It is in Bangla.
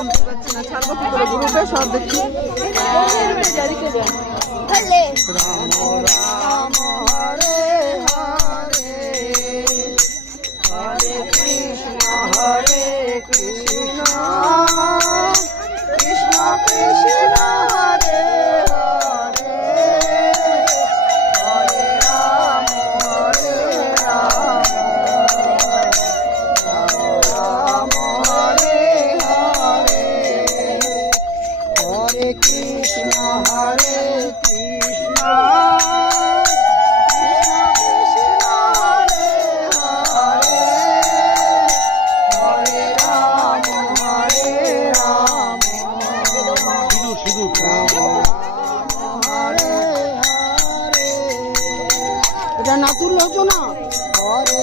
শুনতে পাচ্ছি না, ছাড়বো কি করে গ্রুপে সব দেখি। রাম রাম হরে হরে, হরে কৃষ্ণ কৃষ্ণ কৃষ্ণ হরে হরে, হরে রাম রাম রাম হরে হরে, হরে কৃষ্ণ কৃষ্ণ এটা না তুললে হতো না। হরে